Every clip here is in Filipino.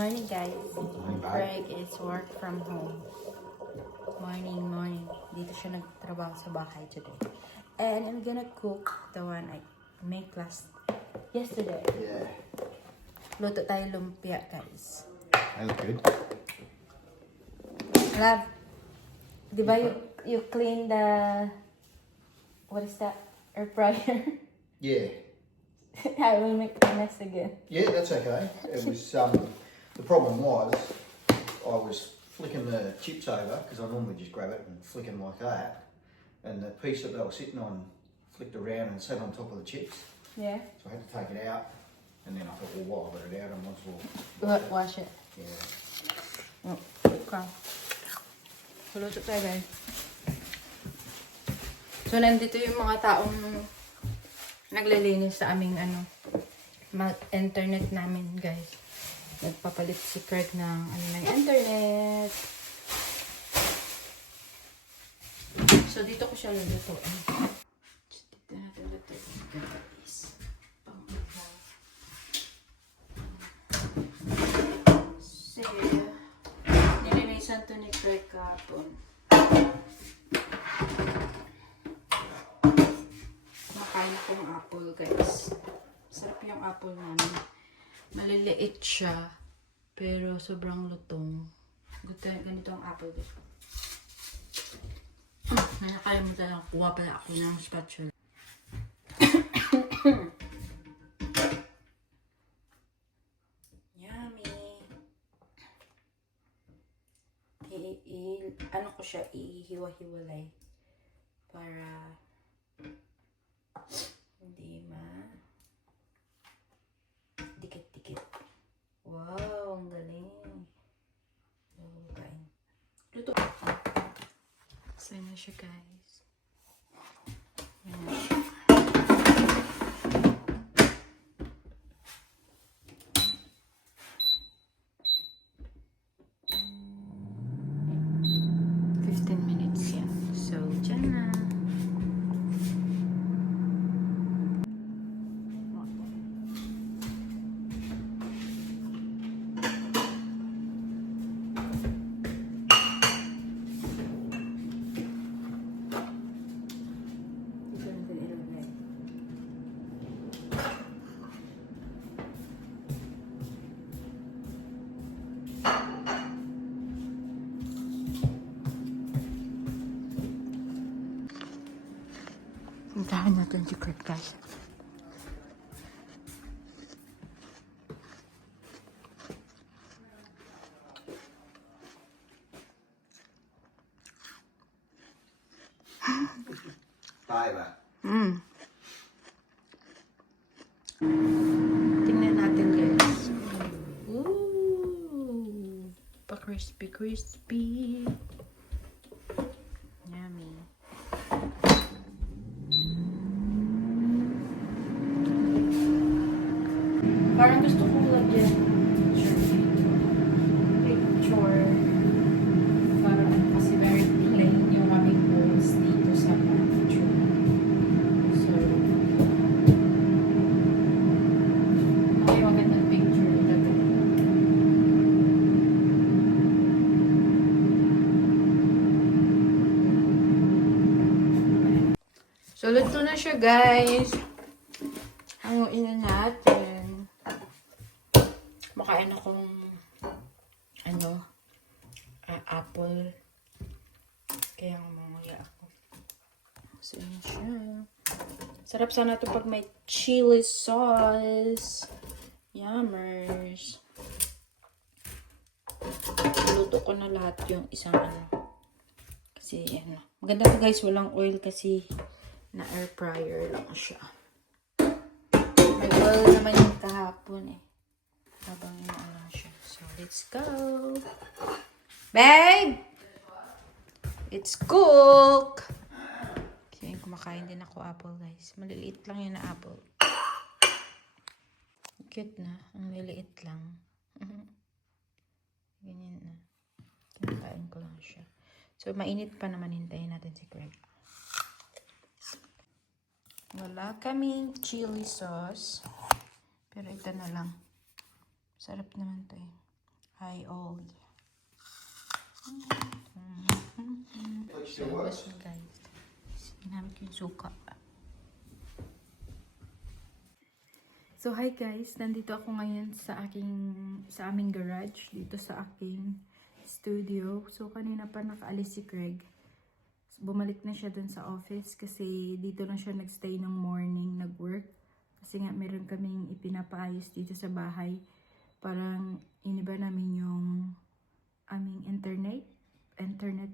Morning, guys. Morning, bye. Craig is work from home. Morning. Dito siya nagtrabaho sa bahay today. And I'm gonna cook the one I made yesterday. Yeah. Luto tayo lumpia, guys. They look good. Love, di ba you clean the, what is that, air fryer? Yeah. I will make a mess again. Yeah, that's okay. It was, the problem was, I was flicking the chips over, because I normally just grab it and flick them like that, and the piece that they were sitting on flicked around and sat on top of the chips. Yeah? So I had to take it out, and then I thought, well, while I got it out, I might as well Wash it. Yeah. Oh, okay. So, luto tayo, guys. So, nandito yung mga taong naglilinis sa aming internet namin, guys. Nagpapalit si Craig ng ng internet. So, dito ko siya lulutuin. Dito natin lutuin, guys. Kasi, nilinisan to ni Craig kahapon. Makain akong apple, guys. Sarap yung apple namin. Maliliit siya, pero sobrang lutong. Ganito ang apple, guys. Nakalimutan lang, kuha pala ako ng spatula. Yummy! Ano ko siya, ihiwa-hiwalay para hindi dikit-dikit. Wow, ang galing. Kain. Luto. So, na siya, guys. Yan na siya. So, dyan na. Puntahan natin si Craig, guys. Fiber. Tingnan natin, guys. Ooh! Pa-crispy. Yummy. Parang gusto ko lagyan picture. Parang kasi very plain yung aming walls dito sa picture. So, may magandang picture lagyan. So, luto na siya, guys. Hanguin na natin. Makain akong apple. Kaya mamaya ako. So, yun siya. Sarap sana ito pag may chili sauce. Yummers. Luto ko na lahat yung isang Kasi, maganda to, guys. Walang oil kasi na air fryer lang siya. May oil naman yung kahapon habang siya. So, let's go. Babe! It's cook! Kasi kumakain din ako apple, guys. Maliliit lang yun na apple. Cute na. Ang liliit lang. Ganyan na. Kinakain ko lang siya. So, mainit pa naman. Hintayin natin si Craig. Wala kaming chili sauce. Pero ito na lang. Sarap naman to Hi all. Which still works. So, guys. Sinamit yung suka. So hi guys, nandito ako ngayon sa aming garage, dito sa aking studio. So kanina pa nakaalis si Craig. Bumalik na siya dun sa office kasi dito lang siya nagstay ng morning, nag-work. Kasi nga meron kaming ipinapaayos dito sa bahay. Parang iniba namin yung aming internet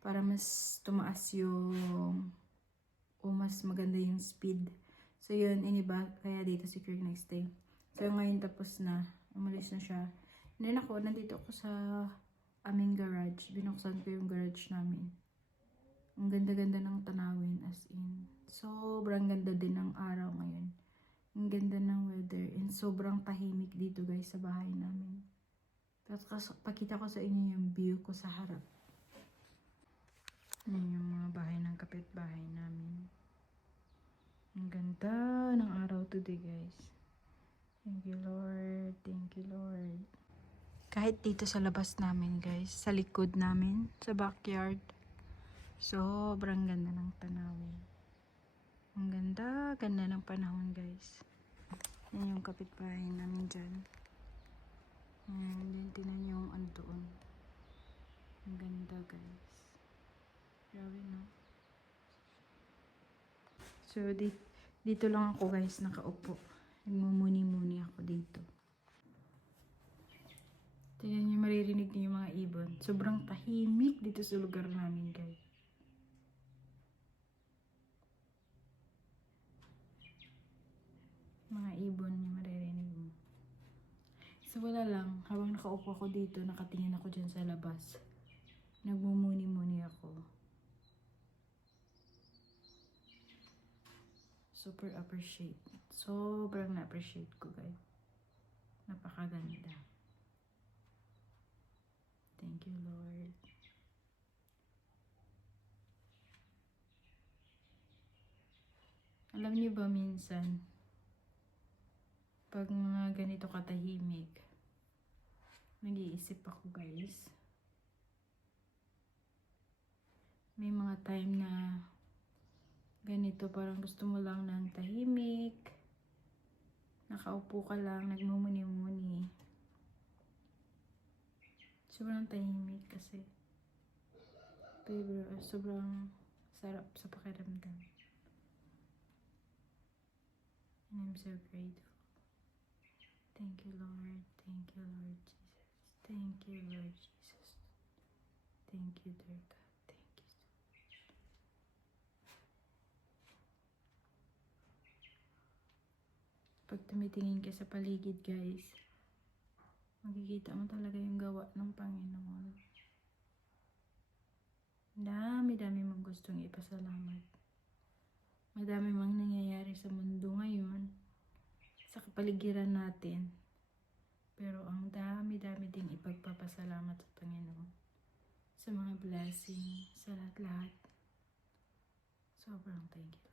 para mas tumaas yung mas maganda yung speed. So yun, iniba, kaya dito si Craig nagstay. So ngayon tapos na, umalis na siya. And then ako, nandito ako sa aming garage. Binuksan ko yung garage namin. Ang ganda-ganda ng tanawin, as in. Sobrang ganda din ng araw ngayon. Ang ganda ng weather. And sobrang tahimik dito guys sa bahay namin. Tapos pakita ko sa inyo yung view ko sa harap. Yan yung mga bahay ng kapitbahay namin. Ang ganda ng araw today guys. Thank you Lord. Thank you Lord. Kahit dito sa labas namin guys, sa likod namin, sa backyard, sobrang ganda ng tanawin. Ang ganda ng panahon guys. Yan yung kapitbahay namin dyan. Yan, tinan yung ano doon. Ang ganda guys. Grabe no? So, dito lang ako guys nakaupo. Nagmumuni-muni ako dito. Tingnan nyo, maririnig niyo yung mga ibon. Sobrang tahimik dito sa lugar namin guys. Mga ibon yung maririnig mo. So wala lang, habang nakaupo ako dito, nakatingin ako dyan sa labas. Nagmumuni-muni ako. Super appreciate. Sobrang na-appreciate ko guys. Napakaganda. Thank you Lord. Alam niyo ba minsan, pag mga ganito katahimik, nag-iisip ako guys. May mga time na ganito, parang gusto mo lang ng tahimik. Nakaupo ka lang, nagmumuni-muni. Sobrang tahimik kasi. Pero sobrang sarap sa pakiramdam. And I'm so grateful. Thank you Lord. Thank you Lord Jesus. Thank you Lord Jesus. Thank you dear God. Pag tumitingin ka sa paligid guys, makikita mo talaga yung gawa ng Panginoon. Dami-dami mong gustong ipasalamat. Madami mang nangyayari sa mundo ngayon, sa kapaligiran natin. Pero ang dami-dami ding ipagpapasalamat sa Panginoon. Sa mga blessing, sa lahat-lahat. Sobrang thank you.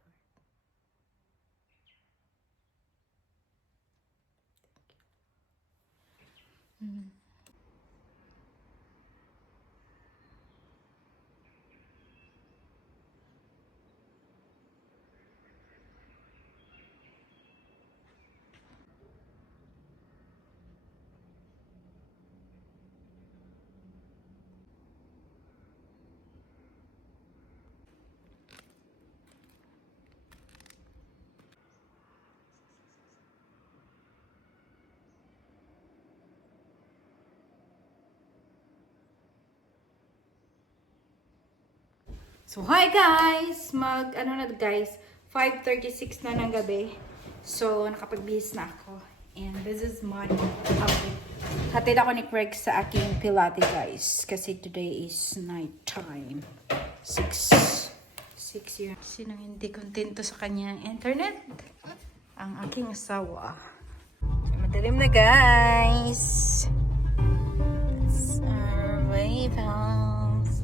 So, hi guys! Guys, 5:36 na ng gabi. So, nakapagbihis na ako. And this is my outfit. Hatid ako ni Craig sa aking Pilates guys. Kasi today is night time. 6 yun. Sinong hindi kontento sa kanyang internet? Ang aking asawa. Madilim na guys! That's our way house.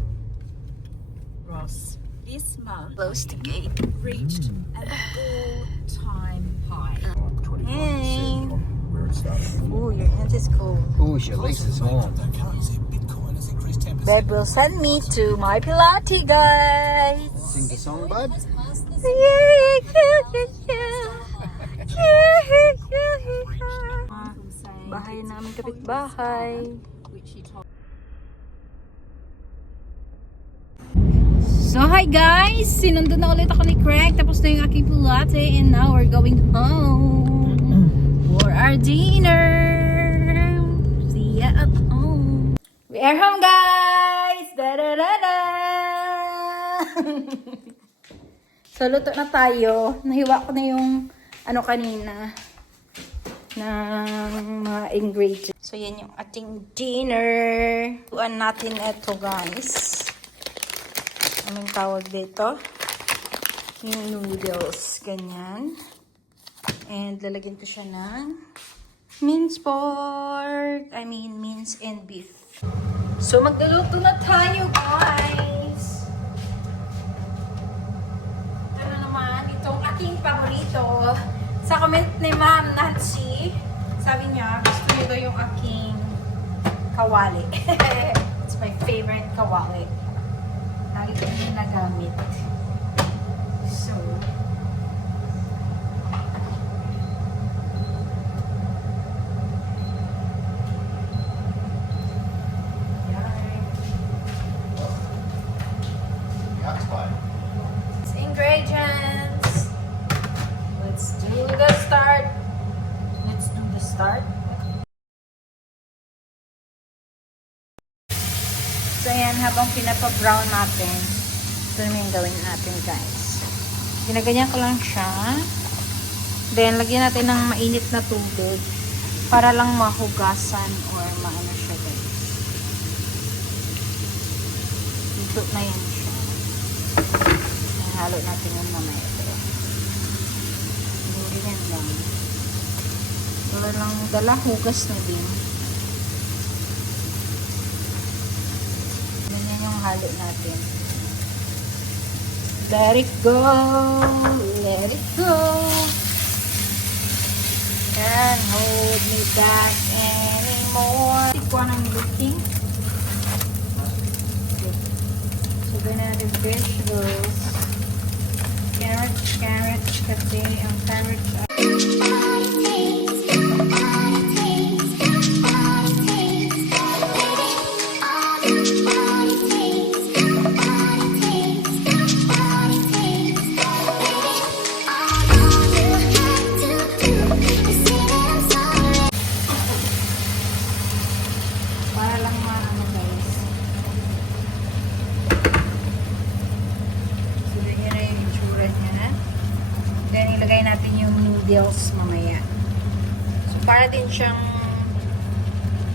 Ross, this month Close to gate. reached an all-time high. Hey. We're and stuff. Ooh, your hand is cold. Oh, your lease is on. Babe will send me to my Pilates, guys. Sing the song, bud. Bahay namin, kapitbahay. So, hi guys! Sinundo na ulit ako ni Craig. Tapos na yung aking Pilates. And now we're going home for our dinner. See ya at home. We are home, guys! Da-da-da-da! So, luto na tayo. Nahiwa ko na yung ano kanina ng mga ingredients. So, yan yung ating dinner. Tuan natin ito, guys. Anong tawag dito? Yung noodles. Ganyan. And lalagyan ko siya ng minced pork. Minced and beef. So, magluluto na tayo, guys. Ano naman, itong aking paborito. Sa comment ni Ma'am Nancy, sabi niya, gusto niyo daw yung aking kawali. It's my favorite kawali. Lagi ko yung nagamit. So, ingredients. Let's do the start. Let's do the start. So, ayan, habang pinapa-brown natin, ito naman yung gawin natin, guys. Ginaganyan ko lang siya. Then, lagyan natin ng mainit na tubig para lang mahugasan or maano siya, guys. Luto na yan siya. Halo natin yung mamaya ito. Ganyan lang. Wala lang dala, hugas na din. Ganyan yung halo natin. Let it go. Let it go. Can't hold me back anymore. Tikwa ng looking. So, ganyan natin vegetables. Carrots, kasi ang carrots para lang maano, guys. So, ganyan na yung itsura niya. Then, ilagay natin yung noodles mamaya. So, para din siyang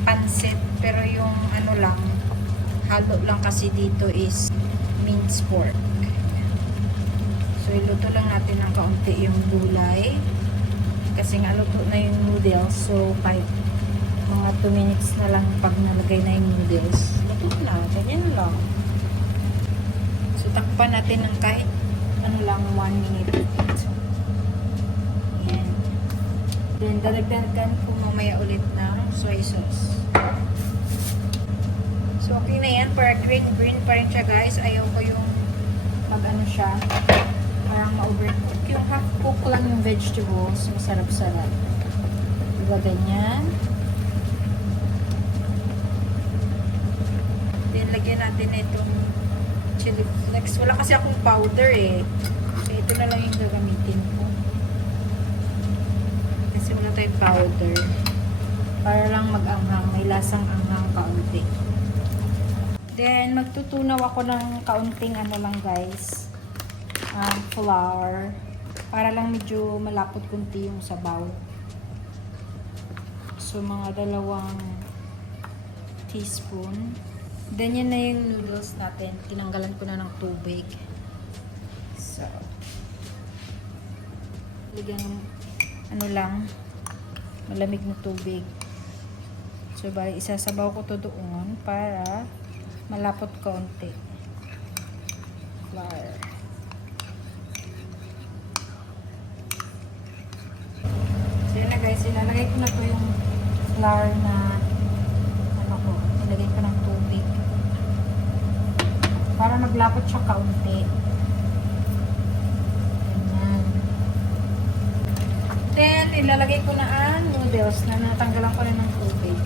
pansit. Pero yung ano lang, halo lang kasi dito is minced pork. So, iluto lang natin ng kaunti yung gulay. Kasi nga, luto na yung noodles. So, kahit mga 2 minutes na lang pag nalagay na yung noodles. Luto na. Ganyan lang. So, takpan natin ng kahit ano lang, 1 minute. Ayan. Then, dadagdagan ko mamaya ulit ng soy sauce. So, okay na yan. Para green pa rin siya, guys. Ayaw ko yung mag-ano siya. Parang ma-overcook. Yung half-cook lang yung vegetables. Masarap-sarap. Diba ganyan? Then, lagyan natin itong chili flakes. Wala kasi akong powder eh. So, ito na lang yung gagamitin ko. Kasi wala tayong powder. Para lang mag-anghang. May lasang anghang kaunti. Then, magtutunaw ako ng kaunting ano lang, guys. Flour. Para lang medyo malapot kunti yung sabaw. So, mga 2 teaspoon. Then, yan na yung noodles natin. Tinanggalan ko na ng tubig. So, ligyan ano lang, malamig na tubig. So, bali, isasabaw ko to doon para malapot konti. Flour. So, yun na guys. Ilalagay ko na to yung flour na ano ko, nilagay ko ng tubig. Para maglapot siya kaunti. Ganyan. Then, ilalagay ko na ang noodles na natanggalan ko na ng tubig.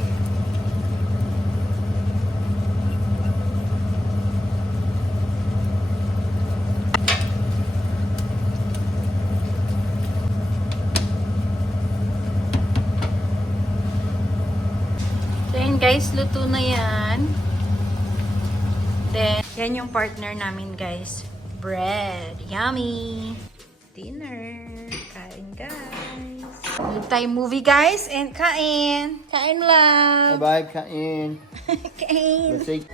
Then, guys, luto na yan. Then, yan yung partner namin, guys. Bread. Yummy! Dinner. Kain, guys. Look tayo movie, guys. And kain. Kain lang. Bye, cut in. Kain. Let's eat.